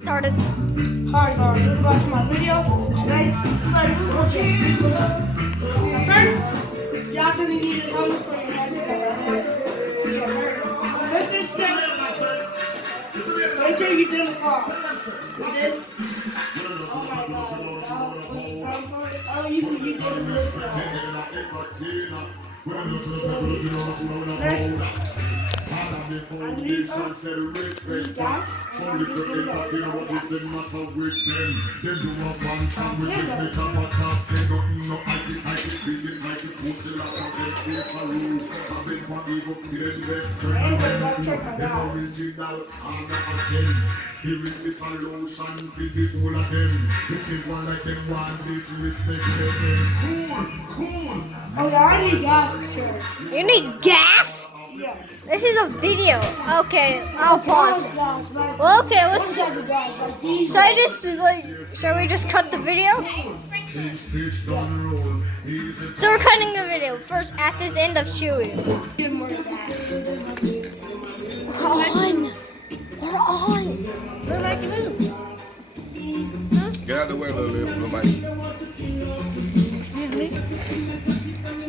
Started. Hi guys, welcome back to my video. Today, first, you actually need a helmet for your head. Lift this step. Make sure you didn't fall. You did? Oh my god. Oh, you didn't lift that. Next. Foundation said respect that. Some little bit of the what is the matter with them? Them do a band sandwiches, make a butter. They don't know I get beat it like it pussy like a dead face a rule. I've been for evil, them best friend. Them original, I'm not again. Here is this a lotion, feed the whole of them. If they want like them want this respect, they say cool. Oh yeah, I need gas, sure. You need gas? Yeah. This is a video. Okay, I'll pause. Well, okay, let's. Shall we just cut the video? So we're cutting the video first at this end of Chewy. We're on. We're making move. Get out of the way a little bit, Excuse me.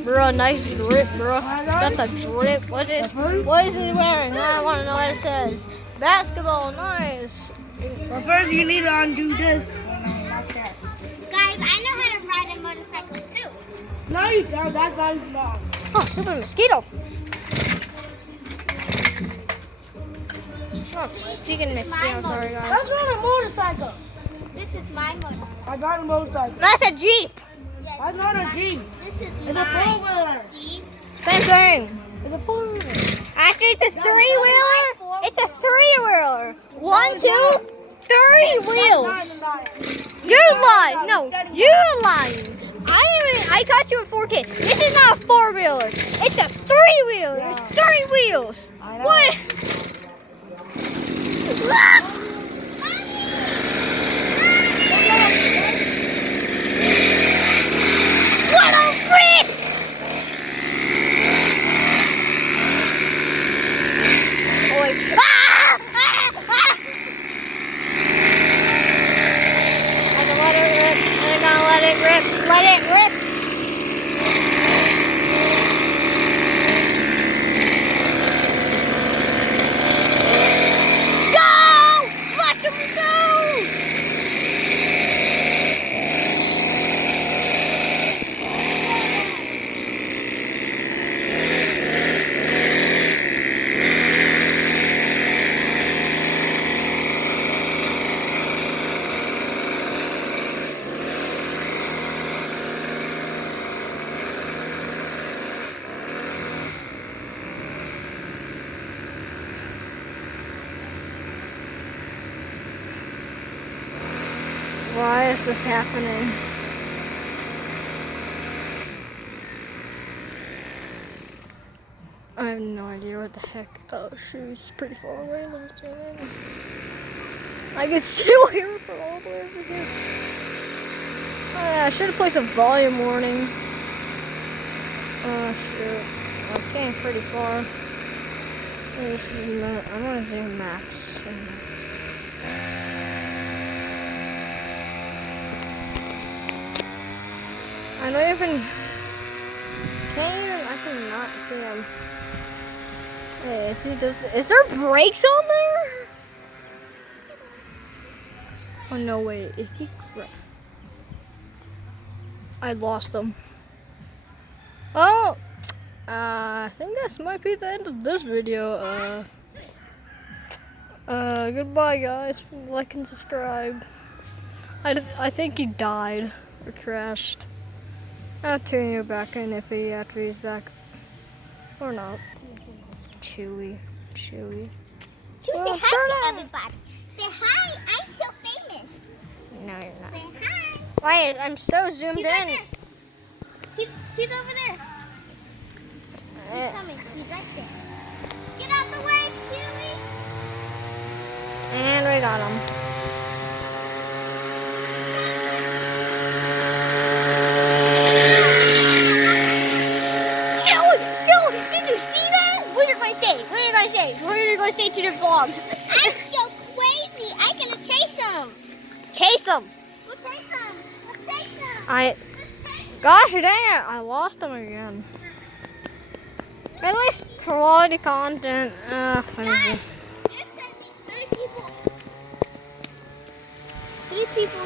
Bro, nice drip, bro. Got the drip. What is he wearing? I want to know what it says. Basketball, nice. Well, first you need to undo this. Guys, I know how to ride a motorcycle too. No, you don't. That guy's long. Oh, super mosquito. Oh, sticking mosquito. Sorry, guys. That's not a motorcycle. This is my motorcycle. I got a motorcycle. That's a Jeep. Yes, That's not a Jeep. this is It's a mine. four-wheeler. See? Same thing. It's a four-wheeler. Actually, it's a three-wheeler. It's a three-wheeler. 1, 2, 3 wheels. You're lying. No, you're lying. I caught you at 4K. This is not a four-wheeler. It's a three-wheeler. It's 3 wheels. I know. What? Ah! What a rip! Boy. Ah! Ah! Ah! I'm gonna let it rip. I'm gonna let it rip. Let it rip. Go! Watch him go! Why is this happening? I have no idea what the heck. Oh shoot, it's pretty far away. Let me zoom in. I can still hear it from all the way over here. Oh yeah, I should have placed a volume warning. Oh shoot. Oh, it's getting pretty far. This is I'm gonna zoom max. I don't even. I cannot see him. Hey, is there brakes on there? Oh no, wait. If he I lost him. Oh, I think this might be the end of this video. Goodbye, guys. Like and subscribe. I think he died or crashed. I'll turn you back in if he actually is back. Or not. Chewy. To say hi to everybody. Say hi, I'm so famous. No, you're not. Say hi. Wait, I'm so zoomed He's in. right there. He's over there. He's coming. He's right there. Get out the way, Chewy. And we got him. Did you see that? What are you going to say? What are you going to say to the vlogs? I'm so crazy. I can chase him. them. Chase them. We'll take them. Let's take them. Gosh dang it, I lost them again. At least quality content. Funny. Guys, there's gonna be 3 people. 3 people.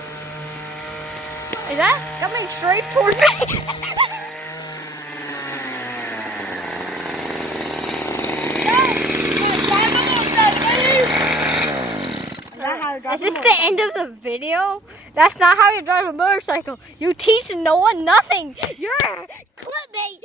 Is that coming straight toward me? Is this the end of the video? That's not how you drive a motorcycle. You teach no one nothing. You're clickbait.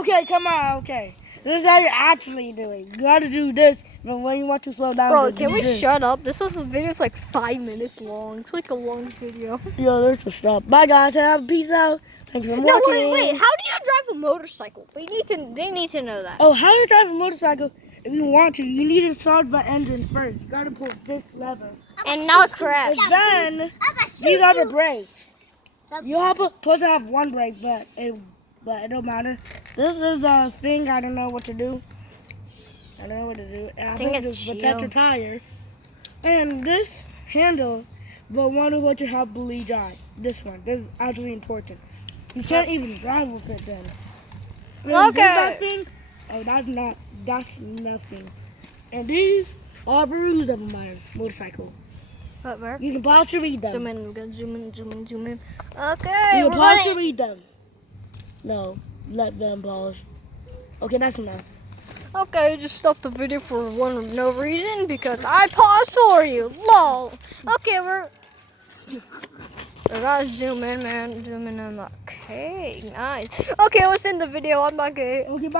Okay, come on, okay. This is how you're actually doing. You gotta do this, but when you want to slow down, Bro, do can we this. shut up? This video's like 5 minutes long. It's like a long video. Yo, there's a stop. Bye, guys. Have peace out. Thanks for No, watching. wait. How do you drive a motorcycle? They need to know that. Oh, how do you drive a motorcycle? If you want to, you need to start the engine first. You gotta pull this lever. And not crash. And then, these are the brakes. You're supposed to have one brake, but it don't matter. This is a thing I don't know what to do. I don't know what to do. And I think it's protect your tire. And this handle, the one is what you have Billy drive. This one. This is actually important. You can't even drive with it then. Okay. That's nothing. And these are the rules of a motorcycle. What? You can pause to read them. Zoom in. We're gonna zoom in. Okay. You We're can pause to gonna... read them. No, let them pause. Okay, that's enough. Okay, just stop the video for no reason because I paused for you. Lol. Okay, we gotta zoom in, man. Zoom in. Okay, nice. Okay, let's end the video. I'm not gay. Okay, bye.